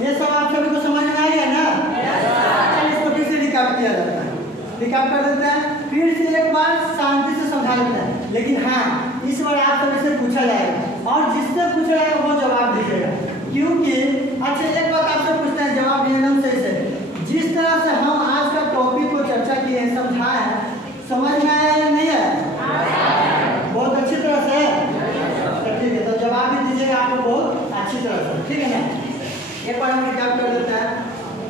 ये सब आप सभी को समझ में आ गया ना? चलिए इसको फिर से रिकैप किया जाता है, रिकैप कर देते हैं, फिर से एक बार शांति से समझा देते हैं। लेकिन हाँ, इस बार आप सभी से पूछा जाएगा और जिससे पूछा जाएगा वो जवाब दीजिएगा, क्योंकि अच्छा एक बात आपसे पूछते हैं, जवाब देना सही से। जिस तरह से हम आज का टॉपिक को चर्चा किए हैं, समझाए हैं, समझ में आया या नहीं आया? बहुत अच्छी तरह से, तो ठीक है, तो जवाब भी दीजिएगा आपको बहुत अच्छी तरह से, ठीक है ना? एक बार हम रिकैप कर देते हैं।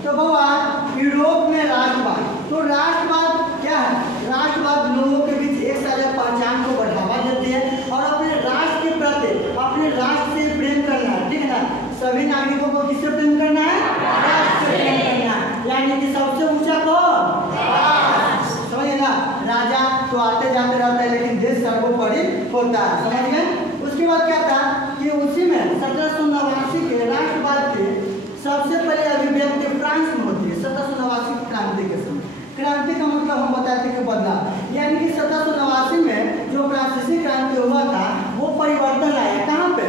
तो भगवान यूरोप में राष्ट्रवाद, तो राष्ट्रवाद क्या है? राष्ट्रवाद लोगों के बीच एक साझा पहचान को बढ़ावा देती है और अपने राष्ट्र के प्रति, अपने राष्ट्र से प्रेम करना है, ठीक है ना? सभी नागरिकों को किससे प्रेम करना है? राष्ट्र से प्रेम करना है, यानी कि सबसे ऊंचा कौन? समझिए ना? राजा तो आते जाते रहता है लेकिन देश सर्वोपरि होता है, समझ गए? उसके बाद क्या था कि उसी में 1789 के राष्ट्रवाद के सबसे पहले अभिव्यक्ति फ्रांस में होती है, 1789 की क्रांति के समय। क्रांति का मतलब हम बताते हैं कि बदलाव, यानी कि 1789 में जो फ्रांसीसी क्रांति हुआ था वो परिवर्तन लाया। कहाँ पे?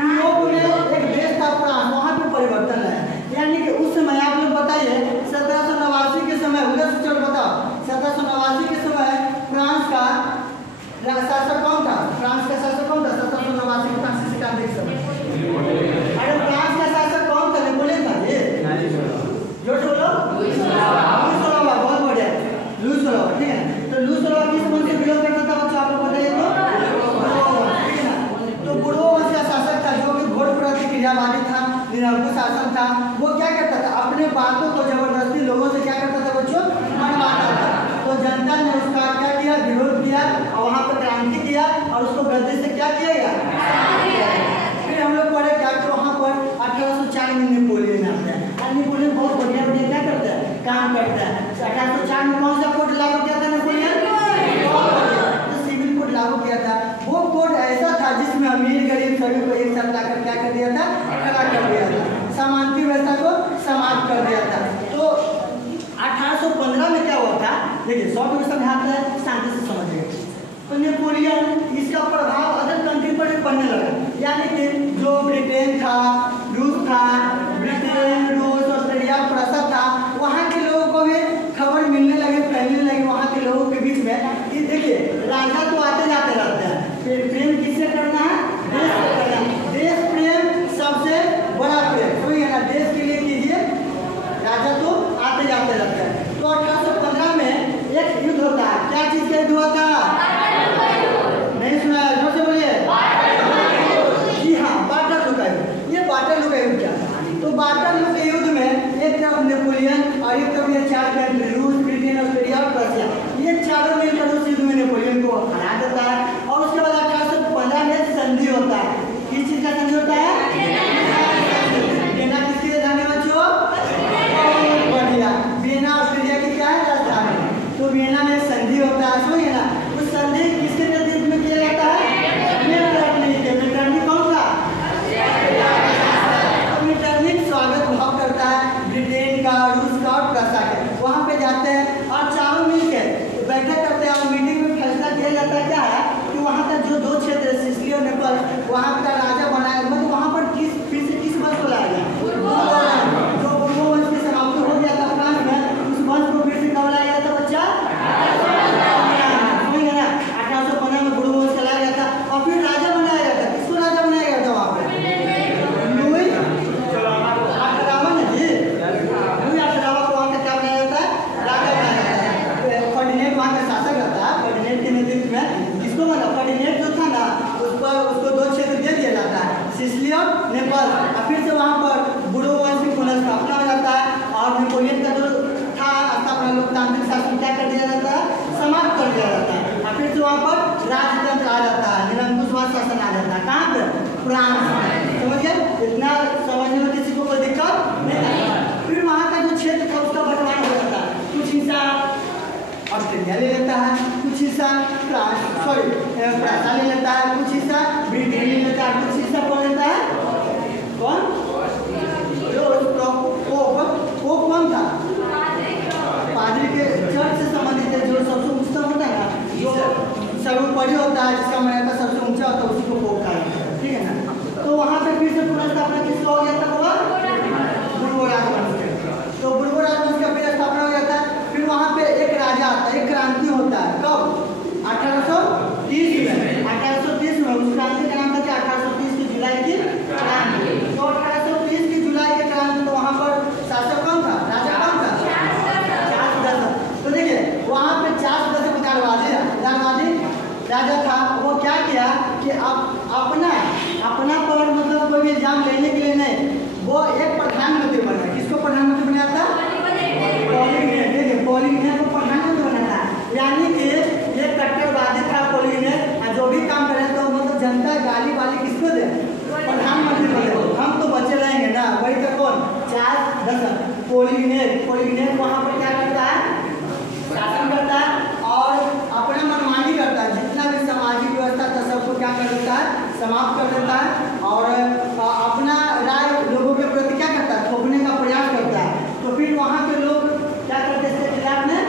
यूरोप में एक देश था फ्रांस, वहाँ पे परिवर्तन लाया। यानी कि उस समय आप लोग बताइए 1789 के समय, उधर से चलो बताओ, 1789 के समय फ्रांस का शासक कौन था? फ्रांस का शासक कौन था 1789 में फ्रांसीसी क्रांति के समय? अरे फ्रांस का शासक कौन था? नेपोलियन था। ये जो बोलो लुई सोलह, बहुत बढ़िया, लुई सोलह, ठीक है। तो लुई सोलह किस वंश से बिलोंग करता था बच्चों, आप लोग बताइए तो? ठीक है ना? तो बुर्बो वंश का शासक था जो कि घोर प्रतिक्रियावादी था, निरंकुश शासन था। वो क्या करता था? अपने बातों को जबरदस्ती लोगों से क्या करता था बच्चों? मनवाता था। तो जनता ने उसका क्या किया? विरोध किया और वहाँ पर क्रांति किया और उसको गद्दी से क्या किया गया? फिर हम लोग पढ़े क्या कि वहाँ पर 1804 में नेपोलियन आता है और नेपोलियन बहुत बढ़िया बढ़िया क्या करता है? काम करता है। 1804 में कौन सा कोड लागू किया था नेपोलियन? तो सिविल कोड लागू किया था। वो कोड ऐसा था जिसमें अमीर गरीब सभी को एक साथ लाकर क्या कर दिया था? खड़ा कर दिया था, समानता व्यवस्था को समाप्त कर दिया था। तो 1815 में क्या हुआ था? देखिए 100 समझाते हैं, शांति से समझिए। तो नेपोलियन इसका प्रभाव अदर कंट्री पर पड़ने लगा, यानी कि जो ब्रिटेन था, रूस था, ब्रिटेन, रूस, ऑस्ट्रेलिया, फ्रांस था, वहाँ के लोगों को भी खबर मिलने लगी, फैलने लगी वहाँ के लोगों के बीच में कि देखिए राजा तो आते जाते रहते हैं, फिर प्रेम किससे करना है? देश से करना है। देश प्रेम सबसे बड़ा प्रेम, समझिए ना? देश के लिए कीजिए, राजा तो आते जाते रहते हैं। तो 1815 में एक युद्ध होता है। क्या चीज का युद्ध हुआ था? नहीं सुना? जोर से बोलिए। जी हाँ, वाटरलू का युद्ध। ये वाटरलू का युद्ध क्या था? तो वाटरलू के युद्ध में एक तरफ नेपोलियन और एक तरफ ये 4 कंट्री, रूस, ब्रिटेन, ऑस्ट्रेलिया और रशिया, ये चारों मिलकर उस युद्ध में नेपोलियन को हरा देता है। और उसके बाद 1815 में संधि होता है। किस चीज का संधि होता है? किसकी राजधानी बच्चों? बढ़िया, वियना ऑस्ट्रेलिया की क्या है? राजधानी। तो वियना में संधि होता है, समझिए ना? उस संधि किसके नेतृत्व में किया जाता है? मेटरनिक कौन था? मेटरनिक स्वागत भाव करता है ब्रिटेन का, रूस का और फ्रांस का। वहाँ पे जाते हैं और चारों मिलकर बैठक करते हैं और मीटिंग में फैसला किया जाता है क्या है कि वहाँ का जो 2 क्षेत्र सिसिली और नेपाल, वहाँ का राजा बनाया, मतलब वहाँ पर फिर से किस वंश को लाया गया? जो बुर्बो वंश की समाप्ति हो गया था फ्रांस में, उस वंश को फिर से कब लाया गया था बच्चा? 1815 में बुर्बो वंश का लाया गया था और फिर राजा बनाया गया था। किसको राजा बनाया गया था वहाँ पे? लुई 18 जी, लुई 18 को वहाँ का क्या बनाया जाता है? राजा बनाया जाता है। फर्डिनेंड वहाँ का शासक रहता है। फर्डिनेंड के नेतृत्व में किसको बना? फर्डिनेंड जो था ना, उस पर उसको 2 क्षेत्र दे दिया जाता है, सिसिली और नेपाल। और फिर से वहाँ पर बुर्बो वंश की पुनर्स्थापना हो जाता है और नेपोलियन का जो था स्थापना लोकतांत्रिक शासन क्या कर दिया जाता है? समाप्त कर दिया जाता है। और फिर से वहाँ पर राजतंत्र आ जाता है, निरंकुशवाद शासन आ जाता है। कहाँ पे? फ्रांस में। समझिए, इतना समझने में किसी को कोई दिक्कत नहीं है। फिर वहाँ का जो क्षेत्र था उसका बंटवारा हो जाता है। कुछ हिस्सा ऑस्ट्रेलिया ले लेता है, कुछ हिस्सा फ्रांस ले लेता है, कुछ हिस्सा ब्रिटेन ले लेता है, कुछ हिस्सा कौन लेता है? कौन? वो कौन था? पादरी के चर्च से संबंधित है, जो सबसे ऊंचा होता है ना, जो सर्वोपरि होता है, जिसका मान्यता सबसे ऊंचा होता है, उसी को पोप कहा जाता है, ठीक है ना? तो पोलिगनेट वहाँ पर क्या करता है, शासन करता है और अपना मनमानी करता है। जितना भी सामाजिक व्यवस्था था सबको क्या कर देता है, समाप्त कर देता है और अपना राय लोगों के प्रति क्या करता है, थोपने का प्रयास करता है। तो फिर वहाँ के लोग क्या करते हैं, इसके खिलाफ में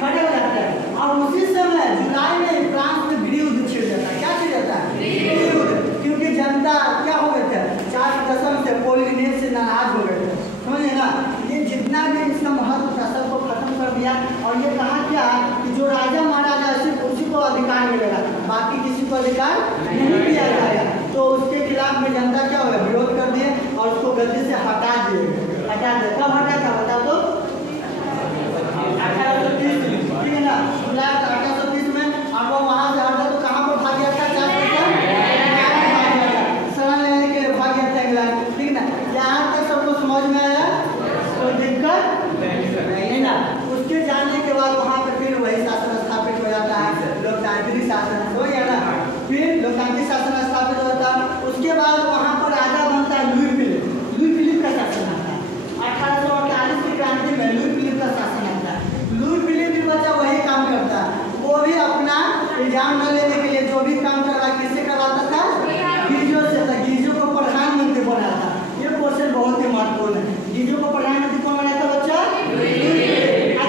खड़े हो जाते हैं। और उसी समय जुलाई में फ्रांस में गृहयुद्ध छिड़ जाता है। क्या छिड़ जाता है, गृहयुद्ध, क्योंकि जनता क्या हो गए थे, 4 दशम से पोलिगनेट से नाराज हो गए थे। समझे ना, ये जितना भी इसका महत्व था सबको खत्म कर दिया और ये कहा क्या कि जो राजा महाराजा सिर्फ उसी को अधिकार मिलेगा, बाकी किसी को अधिकार नहीं दिया जाएगा। तो उसके खिलाफ में जनता क्या हुआ, विरोध कर दिए और उसको गद्दी से हटा दिए। कब हटा था बता दो, 1830, ठीक है ना, जुलाई 1830 में। अब वो वहाँ से हटा तो कहाँ पर भाग गया था, शरण लेने के लिए भाग गया था इंग्लैंड, ठीक है ना। यहाँ तक सबको समझ में आया, कोई दिक्कत नहीं ना। उसके जाने के बाद वहाँ पे फिर वही शासन स्थापित हो जाता है, लोकतांत्रिक शासन हो गया ना। फिर लोकतांत्रिक शासन स्थापित होता है। उसके बाद वहाँ पर राजा बनता है लुई फिलिप का शासन आता है। 1848 की क्रांति में लुई फिलिप का शासन आता है। लुई फिलिप भी बच्चा वही काम करता है, वो भी अपना इल्जाम न लेने के लिए जो भी काम कर रहा है किससे करवाता था, गिरजो से था। गिरजो को प्रधानमंत्री बनाया था। ये क्वेश्चन बहुत ही महत्वपूर्ण है। गिरजो को प्रधानमंत्री कौन बनाया था बच्चा,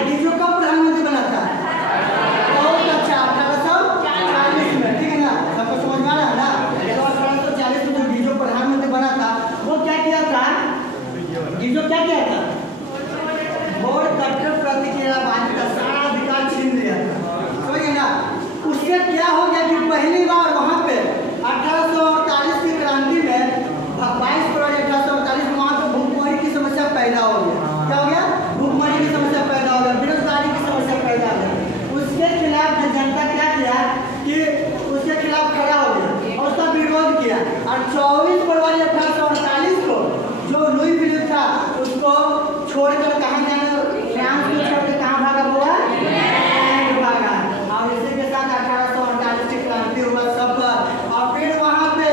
गिरजो कब प्रधानमंत्री बना था, बहुत अच्छा, 1840 में, ठीक है ना, सबको समझ में आ रहा है ना। 1840 में जो गिरजो प्रधानमंत्री बना था वो क्या किया था, गिरजो क्या किया था, और कट्टर प्रतिक्रियावादी का सारा अधिकार छीन लिया था। समझिए ना, उससे क्या हो गया कि पहली बार वहाँ पे 1848 की क्रांति में 22 फरवरी 1848 में वहाँ पे भूखमरी की समस्या पैदा हो गया। क्या हो गया, भूखमरी की समस्या पैदा हो गया, बेरोजगारी की समस्या पैदा हो गई। उसके खिलाफ जनता क्या किया कि उसके खिलाफ खड़ा हो गया और उसका विरोध किया। और 24 फरवरी 1848 को जो लुई फिलिप था उसको छोड़कर कहाँ जाना, फ्रांस को छोड़कर कहाँ भागा हुआ, इंग्लैंड भागा। और इसी के साथ 1848 की क्रांति हुआ सब। और फिर वहाँ पे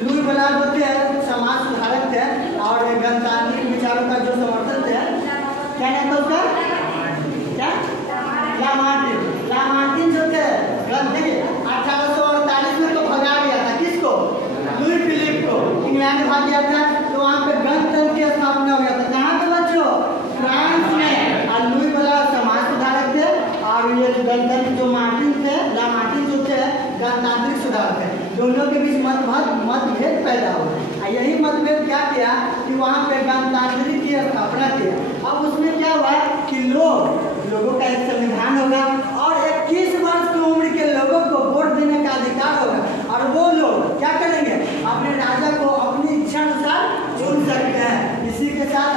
लुई ब्लास होते हैं, समाज सुधारक थे और गणतांत्रिक विचारों का जो समर्थन थे, क्या नाम था उसका, क्या, लामार्टिन जो थे, देखिए 1848 में तो भगा गया था किसको, लुई फिलिप को, इंग्लैंड भाग गया था। तो वहाँ पे गणतंत्र की स्थापना हो गया था। कहाँ पे बच्चों, फ्रांस में। और लुई ब्लास समाज सुधारक थे और ये गणतंत्र जो लामार्टिन जो थे गणतांत्रिक सुधारक थे। दोनों के बीच मतभेद पैदा हुआ। यही मतभेद क्या किया कि वहाँ पे गणतांत्रिक की स्थापना की। अब उसमें क्या हुआ कि लोगों का एक संविधान होगा और 21 वर्ष की उम्र के लोगों को वोट देने का अधिकार होगा। और वो लोग क्या करेंगे, अपने राजा को अपनी इच्छा अनुसार चुन सकते हैं। इसी के साथ